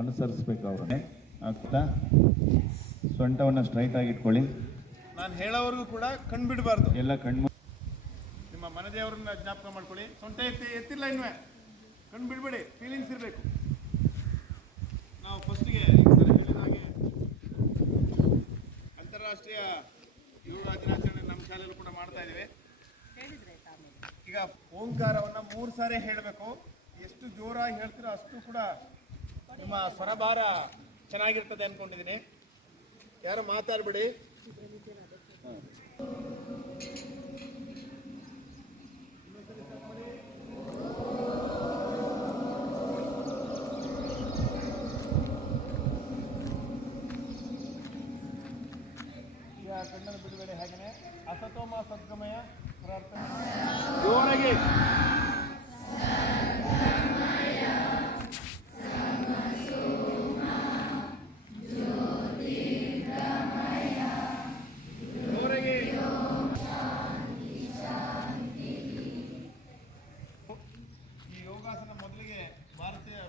ಅನುಸರಿಸಬೇಕು ಅವ್ರನ್ನೇ ಆಗ್ತಾ ಸೊಂಟವನ್ನು ಸ್ಟ್ರೈಟ್ ಆಗಿ ಇಟ್ಕೊಳ್ಳಿ. ನಾನು ಹೇಳೋವರೆಗೂ ಕೂಡ ಕಣ್ಣು ಬಿಡಬಾರ್ದು. ಎಲ್ಲ ಕಣ್ಣು ನಿಮ್ಮ ಮನೆದೇವರನ್ನ ಜ್ಞಾಪಕ ಮಾಡ್ಕೊಳ್ಳಿ. ಸೊಂಟ ಎತ್ತಿಲ್ಲ ಇನ್ನೂ ಕಣ್ಣು ಬಿಡಬೇಡಿ, ಫೀಲಿಂಗ್ಸ್ ಇರಬೇಕು. ನಾವು ಫಸ್ಟಿಗೆ ಹೇಳಿದ ಹಾಗೆ ಅಂತಾರಾಷ್ಟ್ರೀಯ ಯೋಗ ದಿನಾಚರಣೆ ನಮ್ಮ ಶಾಲೆಯಲ್ಲೂ ಕೂಡ ಮಾಡ್ತಾ ಇದ್ದೀವಿ. ಈಗ ಓಂಕಾರವನ್ನು 3 ಸಾರಿ ಹೇಳಬೇಕು. ಎಷ್ಟು ಜೋರಾಗಿ ಹೇಳ್ತೀರೋ ಅಷ್ಟು ಕೂಡ ನಿಮ್ಮ ಸ್ವರಭಾರ ಚೆನ್ನಾಗಿರ್ತದೆ ಅಂದ್ಕೊಂಡಿದ್ದೀನಿ. ಯಾರು ಮಾತಾಡಬೇಡಿ. ಈಗ ಕಣ್ಣನ್ನು ಬಿಡುಗಡೆ ಹಾಗೆಯೇ ಅಸತೋಮ ಸದ್ಗಮಯ ಪ್ರಾರ್ಥನೆ ಜೋರಾಗಿ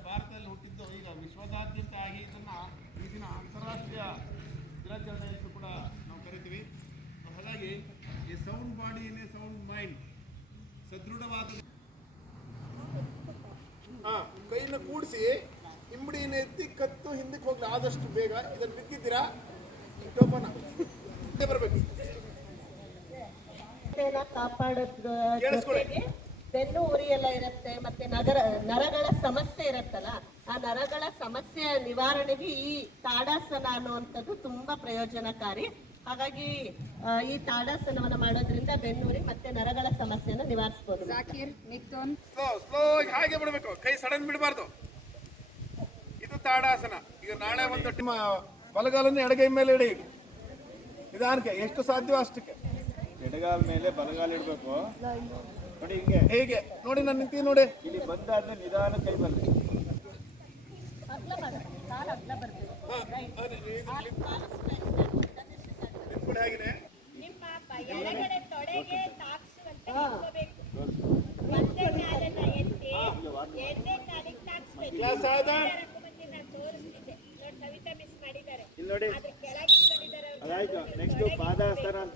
ಭಾರತದಲ್ಲಿ ಹುಟ್ಟಿದ್ದು ಈಗ ವಿಶ್ವದಾದ್ಯಂತ ಆಗಿ ಇದನ್ನು ಈ ದಿನ ಅಂತಾರಾಷ್ಟ್ರೀಯ ದಿನಾಚರಣೆಯಲ್ಲೂ ಕೂಡ ನಾವು ಕರಿತೀವಿ. ಹಾಗಾಗಿ ಈ sound body in a sound mind ಸದೃಢವಾದ ಕೈನ ಕೂಡಿಸಿ ಹಿಂಬಡಿನ ಎತ್ತಿ ಕತ್ತು ಹಿಂದಕ್ಕೆ ಹೋಗ್ಲಿ ಆದಷ್ಟು ಬೇಗ. ಇದನ್ನು ಬಿಕ್ಕಿದ್ದೀರಾ ಟೋಪನ ಬರಬೇಕು. ಕಾಪಾಡೋದು ಬೆನ್ನು ಉರಿ ಎಲ್ಲ ಇರುತ್ತೆ, ಮತ್ತೆ ನರಗಳ ಸಮಸ್ಯೆ ಇರುತ್ತಲ್ಲ, ಆ ನರಗಳ ಸಮಸ್ಯೆ ನಿವಾರಣೆಗೆ ಈ ತಾಡಾಸನ ಅನ್ನುವಂಥದ್ದು ತುಂಬಾ ಪ್ರಯೋಜನಕಾರಿ. ಹಾಗಾಗಿ ಈ ತಾಡಾಸನವನ್ನು ಮಾಡೋದ್ರಿಂದ ಬೆನ್ನುರಿ ಮತ್ತೆ ನರಗಳ ಸಮಸ್ಯೆಯನ್ನು ನಿವಾರಿಸಬಹುದು. ಸ್ಲೋ ಹಾಗೆ ಬಿಡಬೇಕು, ಕೈ ಸಡನ್ ಬಿಡಬಾರ್ದು. ಇದು ತಾಡಾಸನ. ಈಗ ನಾಳೆ ಒಂದು ನಿಮ್ಮ ಬಲಗಾಲನ್ನು ಎಡಗೈ ಮೇಲೆ ಇಡಿ. ನಿಧಾನಕ್ಕೆ ಎಷ್ಟು ಸಾಧ್ಯವೋ ಅಷ್ಟಕ್ಕೆ. ಎಡಗಾಲ ಮೇಲೆ ಬಲಗಾಲ ಇಡಬೇಕು ನೋಡಿ. ಹಿಂಗೆ ಹೇಗೆ ನೋಡಿ, ನಾನು ನಿಂತೀನಿ ನೋಡಿ. ಇಲ್ಲಿ ಬಂದಾದ್ಮೇಲೆ ನಿಧಾನ ಕೈ ಬರಲಿ. ಹಾಗೆ ಎಡಗಡೆ ತೊಡೆಗೆ ತಾಕ್ಸುವಂತೆ ನಿಂತ್ಕೋಬೇಕು. ಒಂದೇ ಕಾಲನ್ನ ಎತ್ತಿ ಎರಡನೇ ಕಾಲಿಗೆ ತಾಕ್ಸ್ಬೇಕು. ನಾನು ತೋರಿಸ್ತಿದ್ದೆ ನೋಡಿ, ಸವಿತಾ ಮಿಸ್ ಮಾಡಿದ್ದಾರೆ. ಇಲ್ಲಿ ನೋಡಿ, ಅದ್ರ ಕೆಳಗಿಟ್ಕೊಂಡಿದ್ದಾರೆ. ಅದಾಯ್ತು. ನೆಕ್ಸ್ಟ್ ಪಾದಾಸನ ಅಂತ